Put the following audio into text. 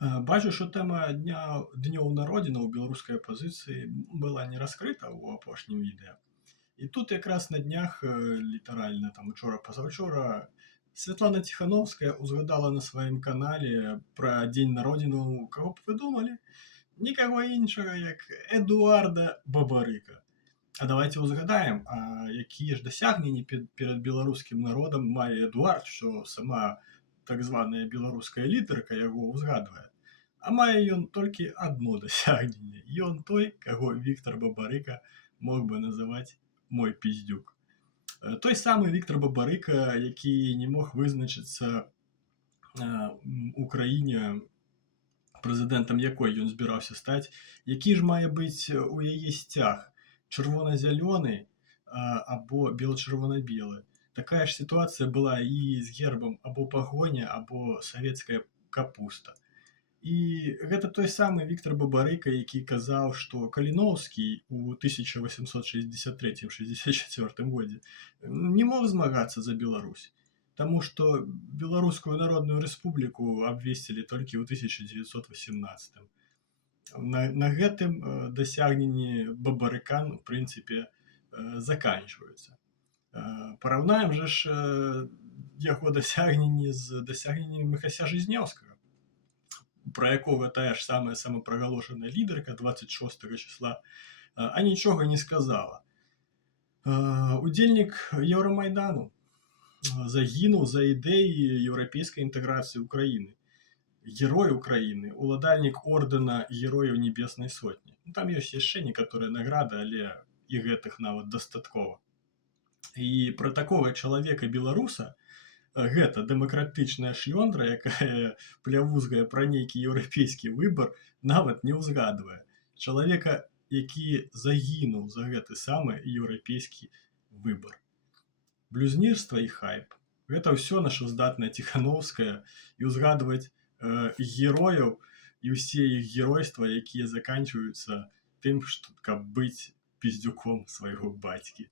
Бачу, що тема днёў народзінаў у беларускай апазіцыі была не раскрыта ў апошнім відэа. І тут якраз на днях, літаральна там учора-пазаўчора, Святлана Ціхановская ўзгадала на сваім канале пра дзень народзінаў, каго б вы думалі? Нікаго іншага, як Эдуарда Бабарыка. А давайте ўзгадаем, якія ж дасягненні перад беларускім народам мае Эдуард, што сама так званая беларуская літарка яго ўзгадвае. А мае ён толькі адно дасягненне. Ён той, каго Віктор Бабарыка мог бы называць мой піздюк. Той самы Віктор Бабарыка, які не мог вызначыцца у краіне, прэзідэнтам якой ён збіраўся стаць, які ж мае быць у яе сцяг, чырвона-зялёны або бела-чырвона-белы. Такая ж сітуацыя была і з гербам або пагоня, або савецкая капуста. І гэта той самы Віктор Бабарыка, які казаў, што Каліноўскі ў 1863-64 годзе не мог змагацца за Беларусь, таму што Беларускую Народную Рэспубліку абвесцілі толькі ў 1918. На гэтым дасягненні бабарыкан, у прынцыпе, заканчваюцца. Параўнаем жа ж яго дасягненні з дасягненнямі Міхася Жизнёўскага, пра якога тая ж самая самапрагалошаная лідарка 26 числа нічога не сказала. Удзельнік Еўрамайдану загінуў за ідэі еўрапейскай інтэграцыі ўкраіны. Герой Украіны, уладальнік ордэна Герояў Небеснай Сотні. Там ёсць яшчэ некаторыя награды, але і гэтых нават дастаткова. І пра такога чалавека-беларуса гэта дэмакратычная шлёндра, якая плявузгае пра нейкі еўрапейскі выбар, нават не ўзгадвае. Чалавека, які загінуў за гэты самы еўрапейскі выбар. Блюзнірства і хайп. Гэта ўсё на што здатная Ціхановская, і ўзгадваць герояў і ўсе іх геройства, якія заканчваюцца тым, што каб быць піздюком свайго бацькі.